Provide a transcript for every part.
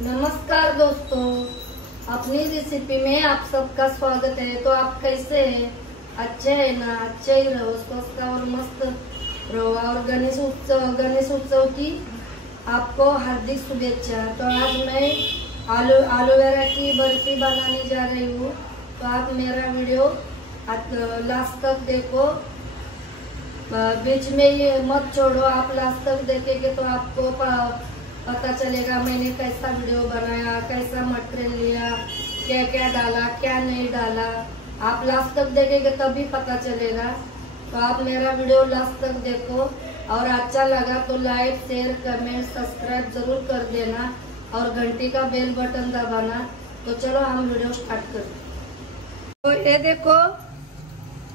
नमस्कार दोस्तों, अपनी रेसिपी में आप सबका स्वागत है। तो आप कैसे हैं? अच्छे है ना? अच्छे ही रहो, स्वस्थ और मस्त रहो। और गणेश उत्सव की आपको हार्दिक शुभेच्छा। तो आज मैं एलोवेरा की बर्फी बनाने जा रही हूँ। तो आप मेरा वीडियो लास्ट तक देखो, बीच में ये मत छोड़ो। आप लास्ट तक देखेंगे तो आपको पता चलेगा मैंने कैसा वीडियो बनाया, कैसा मटेरियल लिया, क्या क्या डाला, क्या नहीं डाला। आप लास्ट तक देखेंगे तभी पता चलेगा। तो आप मेरा वीडियो लास्ट तक देखो और अच्छा लगा तो लाइक, शेयर, कमेंट, सब्सक्राइब जरूर कर देना और घंटी का बेल बटन दबाना। तो चलो हम वीडियो स्टार्ट करते। तो ये देखो,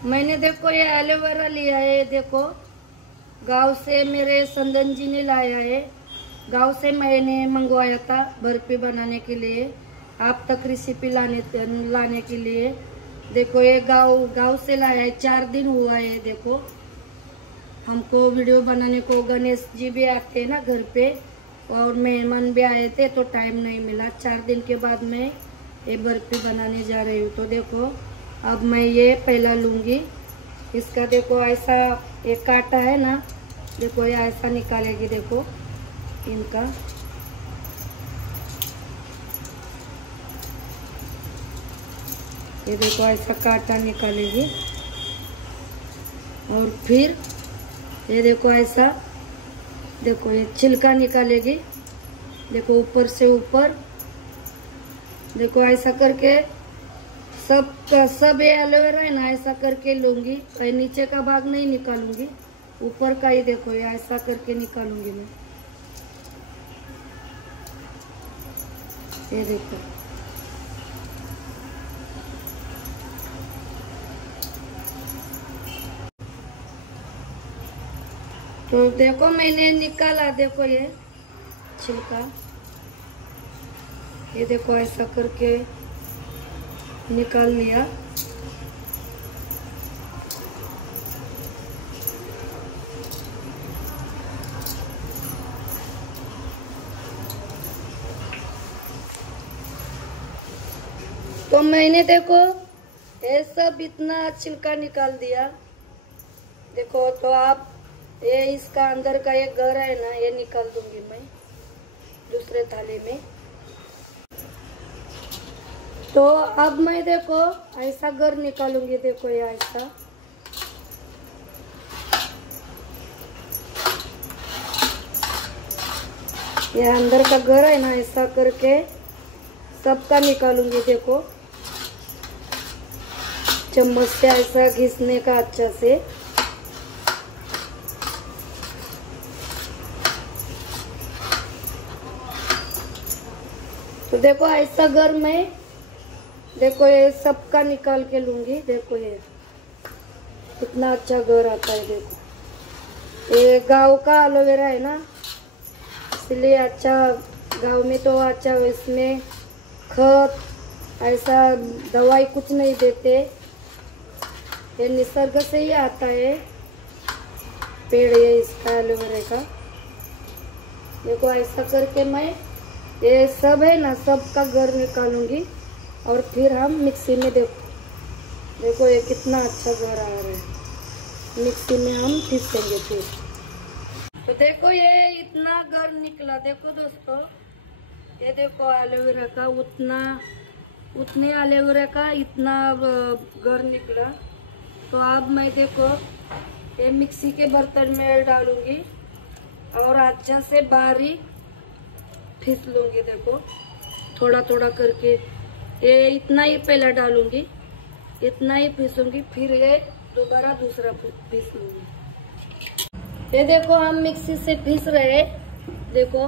मैंने ये एलोवेरा लिया है। ये देखो, गांव से मेरे संदन जी ने लाया है। गांव से मैंने मंगवाया था बर्फी बनाने के लिए, आप तक रेसिपी लाने के लिए। देखो, ये गांव से लाया है, 4 दिन हुआ है। देखो, हमको वीडियो बनाने को गणेश जी भी आते हैं ना घर पे, और मेहमान भी आए थे तो टाइम नहीं मिला। 4 दिन के बाद मैं ये बर्फी बनाने जा रही हूँ। तो देखो, अब मैं ये पहला लूँगी। इसका देखो ऐसा ये काटा है ना, देखो ये ऐसा निकालेगी। देखो इनका, ये देखो ऐसा काटा निकालेगी। और फिर ये देखो ऐसा, देखो ये छिलका निकालेगी। देखो ऊपर से ऊपर, देखो ऐसा करके सब ये एलोवेरा है ना, ऐसा करके लूंगी। नीचे का भाग नहीं निकालूंगी, ऊपर का ही देखो ये ऐसा करके निकालूंगी मैं। ये देखो, तो देखो मैंने निकाला। देखो ये छिलका, ये देखो ऐसा करके निकाल लिया। तो मैंने देखो ये सब इतना छिलका निकाल दिया। देखो, तो आप ये इसका अंदर का ये गर है ना, ये निकाल दूंगी मैं दूसरे थाली में। तो अब मैं देखो ऐसा गर निकालूंगी। देखो ये ऐसा, ये अंदर का गर है ना, ऐसा करके सबका निकालूंगी। देखो चम्मच से ऐसा घिसने का अच्छा से। तो देखो ऐसा गर मैं, देखो ये सबका निकाल के लूंगी। देखो ये कितना अच्छा गर आता है। देखो ये गांव का एलोवेरा है ना, इसलिए अच्छा। गांव में तो अच्छा, इसमें खत ऐसा दवाई कुछ नहीं देते, ये निसर्ग से ही आता है पेड़ ये इसका एलोवेरा का। देखो ऐसा करके मैं ये सब है ना, सबका गर निकालूंगी और फिर हम मिक्सी में देखो ये कितना अच्छा गर आ रहा है। मिक्सी में हम पीसेंगे फिर। तो देखो ये इतना गर निकला। देखो दोस्तों, ये देखो एलोवेरा का उतने एलोवेरा का इतना गर निकला। तो अब मैं देखो ये मिक्सी के बर्तन में डालूंगी और अच्छा से बारीक पीस लूंगी। देखो थोड़ा थोड़ा करके ये इतना ही पहले डालूंगी, इतना ही पीसूंगी, फिर ये दोबारा दूसरा पीस लूंगी। ये देखो हम मिक्सी से पीस रहे। देखो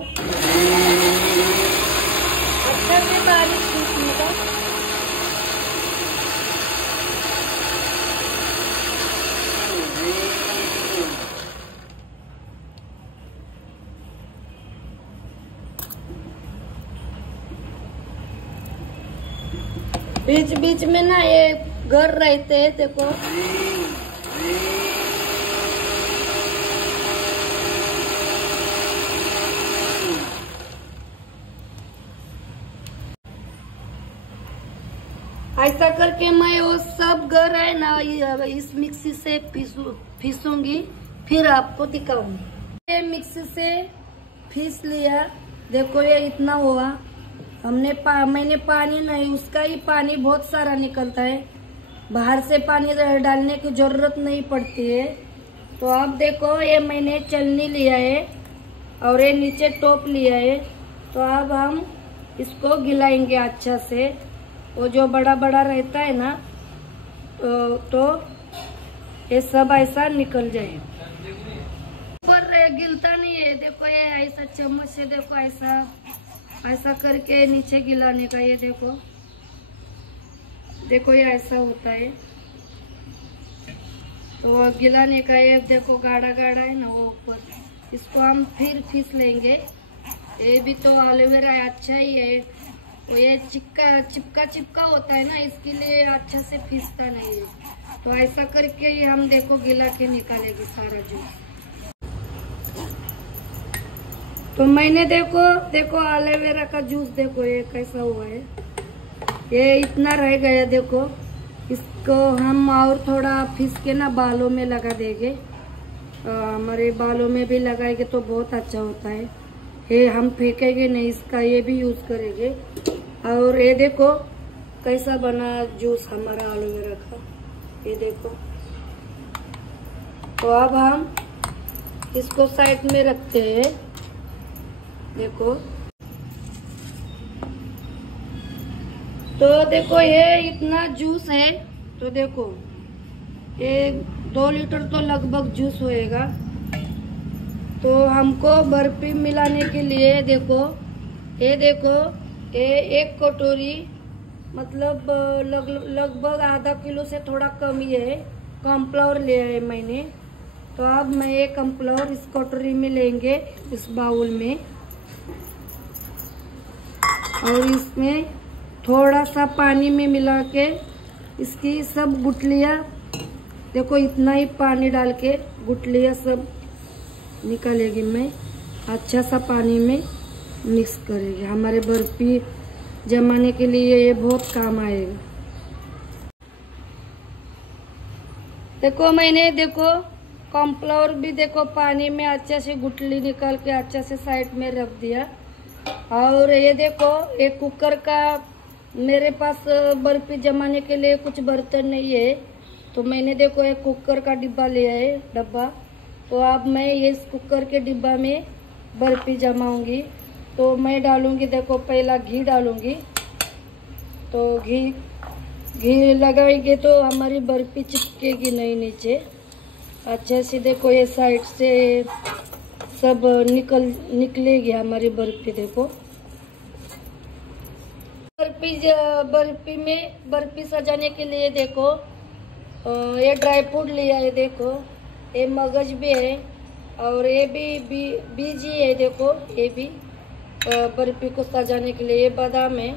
अच्छा से बारीक पीसने का। बीच बीच में ना ये गर रहते हैं। देखो ऐसा करके मैं वो सब घर है ना इस मिक्सी से पीसूंगी, फिर आपको दिखाऊंगी। ये मिक्सी से पीस लिया, देखो ये इतना हुआ। मैंने पानी नहीं, उसका ही पानी बहुत सारा निकलता है, बाहर से पानी डालने की जरूरत नहीं पड़ती है। तो अब देखो ये मैंने चलनी लिया है और ये नीचे टोप लिया है। तो अब हम इसको गिलाएंगे अच्छा से, वो जो बड़ा बड़ा रहता है ना तो ये सब ऐसा निकल जाए। पर गिलता नहीं है, देखो ये ऐसा चम्मच से देखो ऐसा करके नीचे गिलाने का। ये देखो ये ऐसा होता है। तो गिलाने का ये देखो गाढ़ा गाढ़ा है ना वो ऊपर, इसको हम फिर पीस लेंगे। ये भी तो एलोवेरा अच्छा ही है, वो ये चिपका होता है ना, इसके लिए अच्छा से पीसता नहीं है। तो ऐसा करके ही हम देखो गिला के निकालेंगे सारा जूस। तो मैंने देखो एलोवेरा का जूस देखो ये कैसा हुआ है, ये इतना रह गया। देखो इसको हम और थोड़ा पीस के ना बालों में लगा देंगे, हमारे बालों में भी लगाएंगे तो बहुत अच्छा होता है। ये हम फेंकेंगे नहीं, इसका ये भी यूज करेंगे। और ये देखो कैसा बना जूस हमारा एलोवेरा का, ये देखो। तो अब हम इसको साइड में रखते हैं। देखो तो देखो ये इतना जूस है, तो देखो ये 2 लीटर तो लगभग जूस होएगा। तो हमको बर्फी मिलाने के लिए देखो ये एक कटोरी मतलब लगभग आधा किलो से थोड़ा कम ही है कॉर्नफ्लावर लिया है मैंने। तो अब मैं ये कॉर्नफ्लावर इस कटोरी में लेंगे, इस बाउल में, और इसमें थोड़ा सा पानी में मिला के इसकी सब गुठलियाँ, देखो इतना ही पानी डाल के गुठलियाँ सब निकालेगी। मैं अच्छा सा पानी में मिक्स करेंगे, हमारे बर्फी जमाने के लिए ये बहुत काम आएगा। देखो मैंने कॉर्नफ्लावर भी देखो पानी में अच्छा से गुठली निकाल के अच्छा से साइड में रख दिया। और ये देखो एक कुकर का, मेरे पास बर्फी जमाने के लिए कुछ बर्तन नहीं है, तो मैंने देखो एक कुकर का डिब्बा लिया है, डब्बा। तो अब मैं ये इस कुकर के डिब्बा में बर्फी जमाऊंगी। तो मैं डालूंगी, देखो पहला घी डालूंगी। तो घी लगाएंगे तो हमारी बर्फी चिपकेगी नहीं नीचे, अच्छे से। देखो ये साइड से सब निकलेगी हमारी बर्फी। देखो बर्फी सजाने के लिए देखो ये ड्राई फ्रूट लिया है, देखो ये मगज भी है और ये भी बीज ही है। देखो ये भी बर्फी को सजाने के लिए, ये बादाम है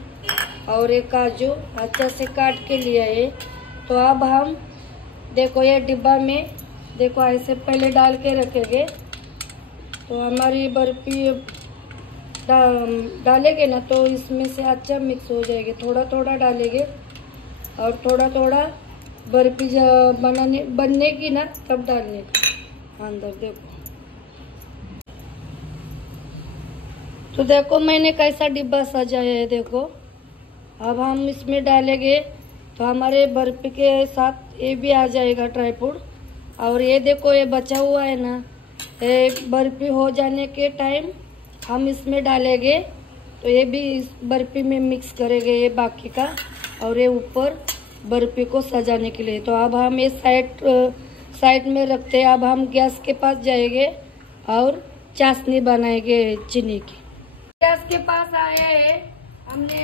और ये काजू अच्छा से काट के लिया है। तो अब हम देखो ये डिब्बा में देखो ऐसे पहले डाल के रखेंगे। तो हमारी बर्फी डालेंगे ना तो इसमें से अच्छा मिक्स हो जाएगी। थोड़ा थोड़ा डालेंगे और थोड़ा थोड़ा बर्फी बनने की ना तब डालने का अंदर। देखो तो देखो मैंने कैसा डिब्बा सजाया है। देखो अब हम इसमें डालेंगे तो हमारे बर्फी के साथ ये भी आ जाएगा ड्राई फ्रूट। और ये देखो ये बचा हुआ है ना, ये बर्फी हो जाने के टाइम हम इसमें डालेंगे। तो ये भी इस बर्फी में मिक्स करेंगे ये बाकी का, और ये ऊपर बर्फी को सजाने के लिए। तो अब हम ये साइड में रखते हैं। अब हम गैस के पास जाएंगे और चाशनी बनाएंगे चीनी की। गैस के पास आए हैं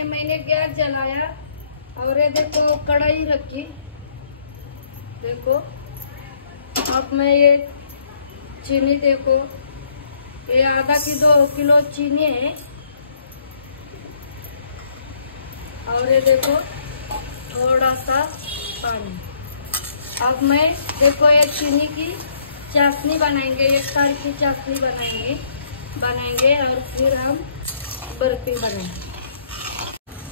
मैंने गैस जलाया और ये देखो कढ़ाई रखी। देखो अब मैं ये चीनी, देखो ये आधा किलो चीनी है और ये देखो थोड़ा सा पानी। अब मैं देखो ये चीनी की चाशनी बनाएंगे, एक तार की चाशनी बनाएंगे और फिर हम बर्फी बनाएंगे।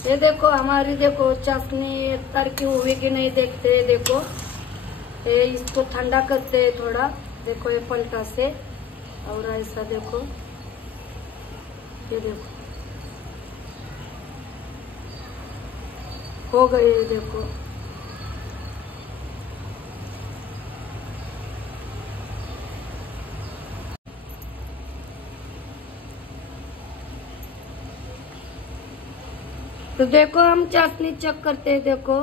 ये देखो हमारी देखो चाशनी तर की हुई कि नहीं देखते हैं। देखो ये इसको ठंडा करते हैं थोड़ा। देखो ये पलटा से और ऐसा देखो, ये देखो हो गई। ये देखो तो देखो हम चाशनी चेक करते हैं। देखो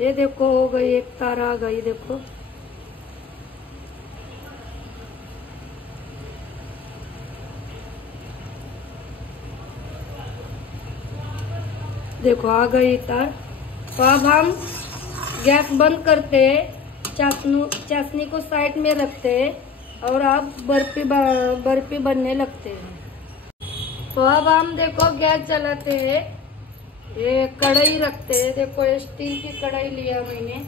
ये देखो हो गई, एक तार आ गई। देखो देखो आ गई तार। तो अब हम गैस बंद करते हैं, चाशनी को साइड में रखते हैं और अब बर्फी बनने लगते हैं। तो अब हम देखो गैस जलाते हैं, ये कढ़ाई रखते हैं। देखो ये स्टील की कढ़ाई लिया मैंने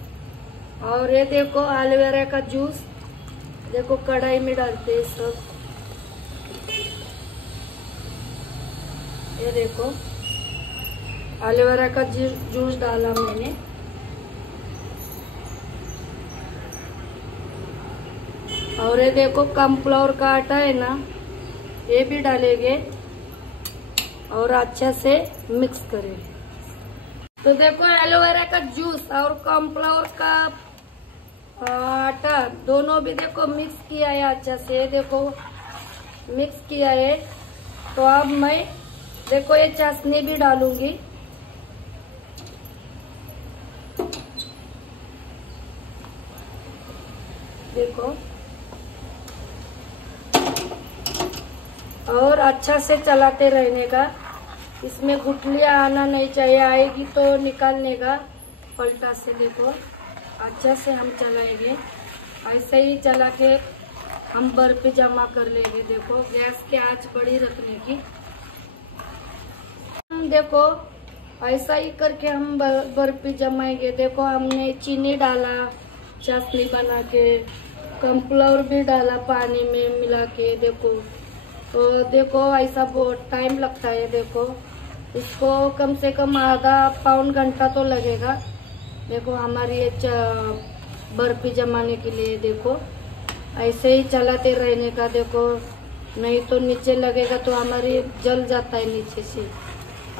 और ये देखो एलोवेरा का जूस देखो कढ़ाई में डालते हैं सब। ये देखो एलोवेरा का जूस डाला मैंने और ये देखो कॉर्नफ्लोर का आटा है ना, ये भी डालेंगे और अच्छा से मिक्स करेंगे। तो देखो एलोवेरा का जूस और कॉर्नफ्लोर का आटा दोनों भी देखो मिक्स किया है अच्छा से। देखो मिक्स किया है। तो अब मैं देखो ये चाशनी भी डालूंगी। देखो और अच्छा से चलाते रहने का, इसमें गुठलियां आना नहीं चाहिए, आएगी तो निकालने का पलटा से। देखो अच्छा से हम चलाएंगे, ऐसे ही चला के हम बर्फी जमा कर लेंगे। देखो गैस की आंच बड़ी रखने की। देखो ऐसा ही करके हम बर्फी जमाएंगे। देखो हमने चीनी डाला चाशनी बना के, कॉर्नफ्लोर भी डाला पानी में मिला के। देखो तो देखो ऐसा बहुत टाइम लगता है। देखो इसको कम से कम आधा पौन घंटा तो लगेगा। देखो हमारी ये बर्फी जमाने के लिए देखो ऐसे ही चलाते रहने का। देखो नहीं तो नीचे लगेगा तो हमारी जल जाता है नीचे से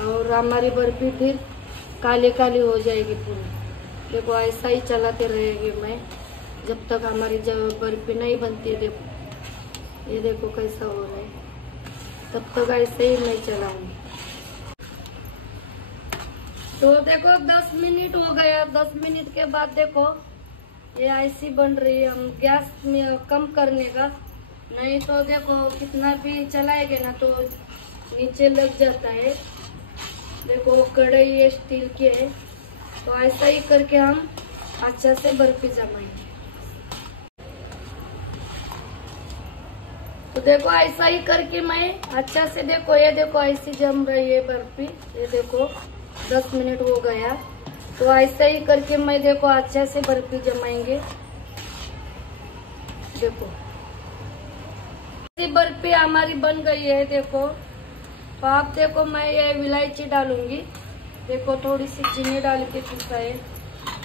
और हमारी बर्फी फिर काली काली हो जाएगी पूरी। देखो ऐसा ही चलाते रहेंगे मैं जब तक हमारी बर्फी नहीं बनती है। देखो ये देखो कैसा हो रहा है, तब तक ऐसे ही मैं चलाऊंगी। तो देखो 10 मिनट हो गया। 10 मिनट के बाद देखो ये ऐसी बन रही है। हम गैस में कम करने का, नहीं तो देखो कितना भी चलाएंगे ना तो नीचे लग जाता है। देखो कढ़ाई ये स्टील की है। तो ऐसा ही करके हम अच्छा से बर्फी जमाएंगे। तो देखो ऐसा ही करके मैं अच्छा से देखो ये देखो ऐसी जम रही है बर्फी। ये देखो 10 मिनट हो गया। तो ऐसा ही करके मैं देखो अच्छा से बर्फी जमाएंगे। देखो बर्फी हमारी बन गई है। देखो तो आप देखो मैं ये इलायची डालूंगी। देखो थोड़ी सी चीनी डाल के पिसा है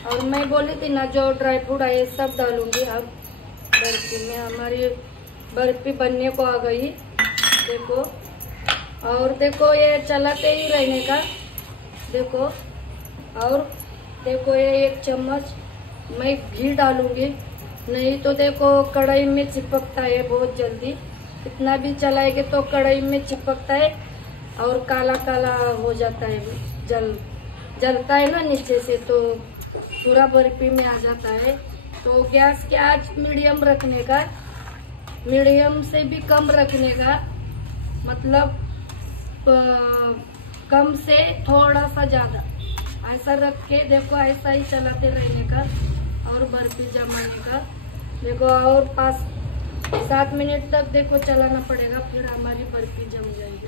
और मैं बोली थी ना जो ड्राई फ्रूट है सब डालूंगी। अब बर्फी में हमारी बर्फी बनने को आ गई। देखो और देखो ये चलाते ही रहने का। देखो और देखो ये 1 चम्मच मैं घी डालूंगी, नहीं तो देखो कढ़ाई में चिपकता है बहुत जल्दी। कितना भी चलाएंगे तो कढ़ाई में चिपकता है और काला काला हो जाता है, जलता है ना नीचे से तो पूरा बर्फी में आ जाता है। तो गैस की आंच मीडियम रखने का, मीडियम से भी कम रखने का, मतलब कम से थोड़ा सा ज्यादा ऐसा रख के देखो ऐसा ही चलाते रहने का और बर्फी जमाने का। देखो और 5-7 मिनट तक देखो चलाना पड़ेगा, फिर हमारी बर्फी जम जाएगी।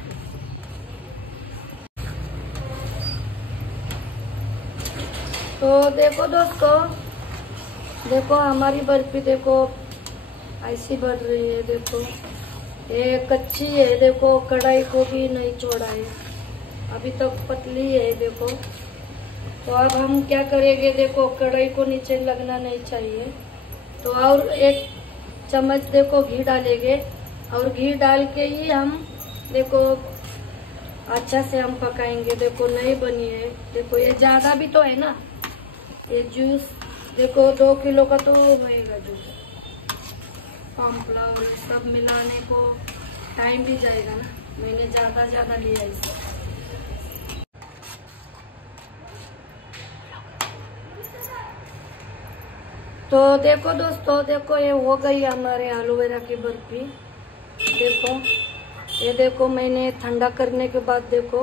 तो देखो दोस्तों, देखो हमारी बर्फी देखो ऐसी बन रही है। देखो ये कच्ची है, देखो कढ़ाई को भी नहीं छोड़ा है। अभी तक पतली है देखो। तो अब हम क्या करेंगे, देखो कढ़ाई को नीचे लगना नहीं चाहिए, तो और एक चम्मच देखो घी डालेंगे, और घी डाल के ही हम देखो अच्छा से हम पकाएंगे। देखो नहीं बनी है, देखो ये ज्यादा भी तो है ना, ये जूस देखो 2 किलो का तो होएगा जूस। कॉर्नफ्लावर सब मिलाने को टाइम भी जाएगा ना, मैंने ज्यादा लिया इसे। तो देखो दोस्तों, देखो ये हो गई हमारे एलोवेरा की बर्फी। देखो ये देखो मैंने ठंडा करने के बाद देखो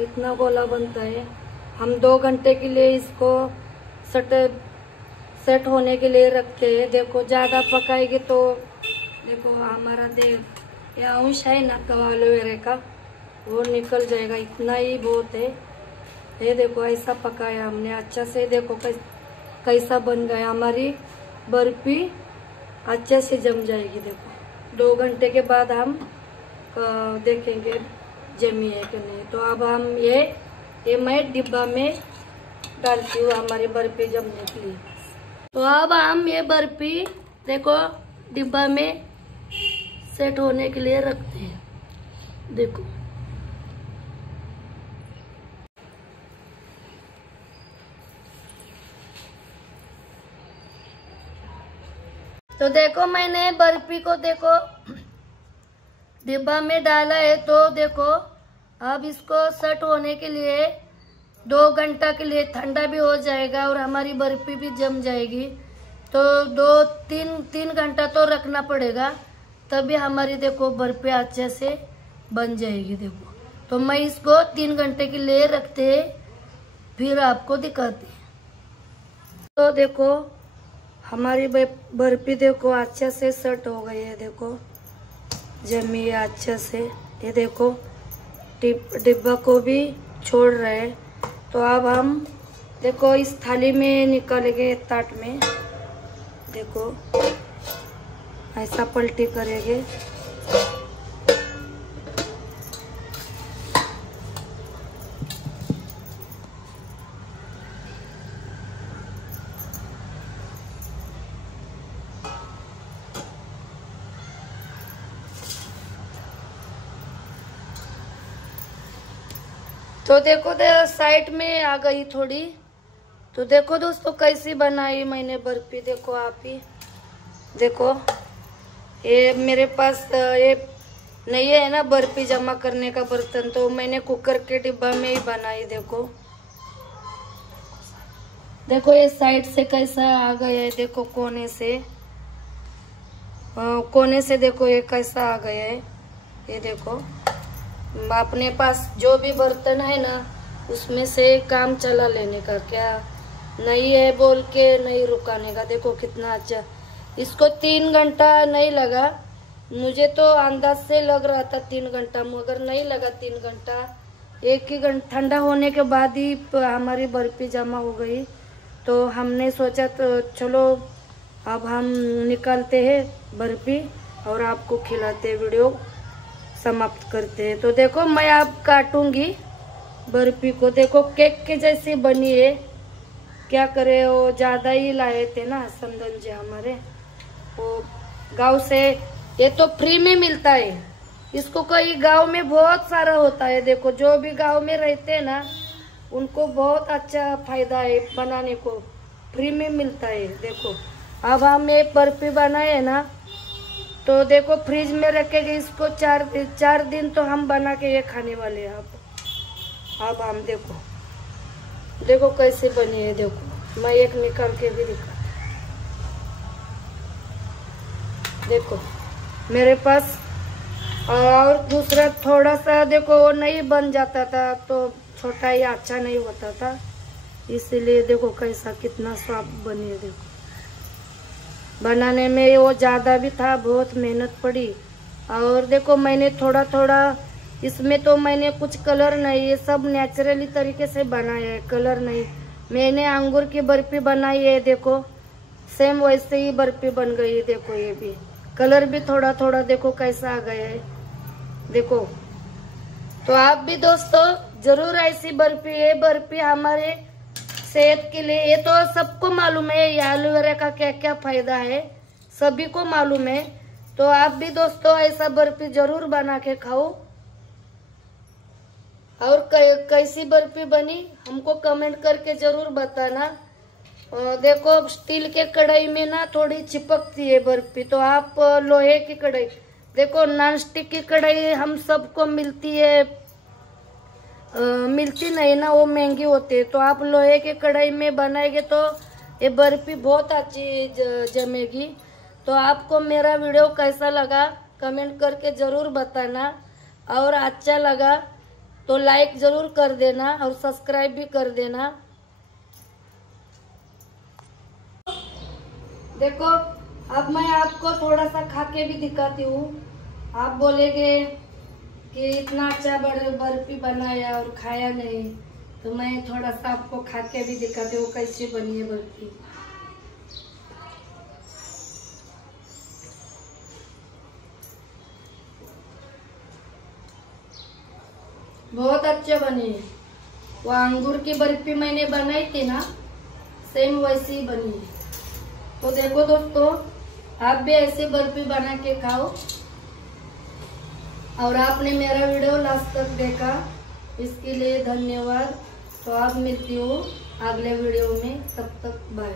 इतना गोला बनता है। हम 2 घंटे के लिए इसको सेट होने के लिए रखते हैं। देखो ज्यादा पकाएंगे तो देखो हमारा ये अंश है ना एलोवेरा का, वो निकल जाएगा, इतना ही बहुत है। ये देखो ऐसा पकाया हमने अच्छा से, देखो कैसा बन गया, हमारी बर्फी अच्छे से जम जाएगी। देखो 2 घंटे के बाद हम देखेंगे जमी है कि नहीं। तो अब हम ये मैं डिब्बा में डालती हूँ हमारी बर्फी जमने के लिए। तो अब हम ये बर्फी देखो डिब्बा में सेट होने के लिए रखते हैं। देखो तो देखो मैंने बर्फी को देखो डिब्बा में डाला है। तो देखो अब इसको सेट होने के लिए 2 घंटा के लिए ठंडा भी हो जाएगा और हमारी बर्फी भी जम जाएगी। तो 2-3 घंटा तो रखना पड़ेगा, तभी हमारी देखो बर्फी अच्छे से बन जाएगी। देखो तो मैं इसको 3 घंटे के लिए रखते हैं, फिर आपको दिखाते हैं। तो देखो हमारी बर्फी देखो अच्छे से सेट हो गई है, देखो जमी है अच्छे से। ये देखो डिब्बा को भी छोड़ रहे हैं। तो अब हम देखो इस थाली में निकालेंगे, ताट में देखो ऐसा पलटी करेंगे। तो देखो साइड में आ गई थोड़ी। तो देखो दोस्तों कैसी बनाई मैंने बर्फी, देखो आप ही देखो। ये मेरे पास ये नहीं है ना बर्फी जमा करने का बर्तन, तो मैंने कुकर के डिब्बा में ही बनाई। देखो ये साइड से कैसा आ गया है, देखो कोने से देखो ये कैसा आ गया है। ये देखो अपने पास जो भी बर्तन है ना उसमें से काम चला लेने का, क्या नहीं है बोल के नहीं रुकाने का। देखो कितना अच्छा, इसको 3 घंटा नहीं लगा, मुझे तो अंदाज से लग रहा था 3 घंटा, मगर नहीं लगा 3 घंटा। 1 ही घंटा ठंडा होने के बाद ही हमारी बर्फी जमा हो गई। तो हमने सोचा तो चलो अब हम निकालते हैं बर्फी और आपको खिलाते, वीडियो समाप्त करते हैं। तो देखो मैं अब काटूंगी बर्फी को, देखो केक के जैसी बनी है। क्या करे, वो ज्यादा ही लाए थे ना संदन जी हमारे, वो गांव से। ये तो फ्री में मिलता है, इसको कई गांव में बहुत सारा होता है। देखो जो भी गांव में रहते हैं ना उनको बहुत अच्छा फायदा है, बनाने को फ्री में मिलता है। देखो अब हम एक बर्फी बनाए ना, तो देखो फ्रिज में रखेंगे इसको 4 दिन तो हम बना के ये खाने वाले हैं। अब हम देखो कैसे बनी है। देखो मैं एक निकाल के भी दिखा, देखो मेरे पास। और दूसरा थोड़ा सा देखो वो नहीं बन जाता था, तो छोटा ही अच्छा नहीं होता था, इसीलिए देखो कैसा कितना स्वाद बनी है। देखो बनाने में वो ज़्यादा भी था, बहुत मेहनत पड़ी। और देखो मैंने थोड़ा इसमें तो मैंने कुछ कलर नहीं, ये सब नेचुरली तरीके से बनाया है, कलर नहीं। मैंने अंगूर की बर्फी बनाई है, देखो सेम वैसे ही बर्फी बन गई है। देखो ये भी कलर भी थोड़ा देखो कैसा आ गया है। देखो तो आप भी दोस्तों जरूर ऐसी बर्फी, ये बर्फी हमारे सेहत के लिए, ये तो सबको मालूम है ये एलोवेरा का क्या क्या फायदा है, सभी को मालूम है। तो आप भी दोस्तों ऐसा बर्फी जरूर बना के खाओ। और कैसी बर्फी बनी हमको कमेंट करके जरूर बताना। देखो स्टील के कढ़ाई में ना थोड़ी चिपकती है बर्फी, तो आप लोहे की कढ़ाई, देखो नॉन स्टिक की कढ़ाई हम सबको मिलती है, मिलती नहीं ना, वो महंगी होती है। तो आप लोहे के कढ़ाई में बनाएंगे तो ये बर्फी बहुत अच्छी जमेगी। तो आपको मेरा वीडियो कैसा लगा कमेंट करके जरूर बताना, और अच्छा लगा तो लाइक जरूर कर देना और सब्सक्राइब भी कर देना। देखो अब मैं आपको थोड़ा सा खा के भी दिखाती हूँ। आप बोलेंगे कि इतना अच्छा बर्फी बनाया और खाया नहीं, तो मैं थोड़ा सा आपको खा के भी दिखाती हूँ कैसे बनी है बर्फी। बहुत अच्छे बने हैं। वो अंगूर की बर्फी मैंने बनाई थी ना, सेम वैसी ही बनी है। तो देखो दोस्तों आप भी ऐसी बर्फी बना के खाओ। और आपने मेरा वीडियो लास्ट तक देखा इसके लिए धन्यवाद। तो आप मिलती हूँ अगले वीडियो में, तब तक बाय।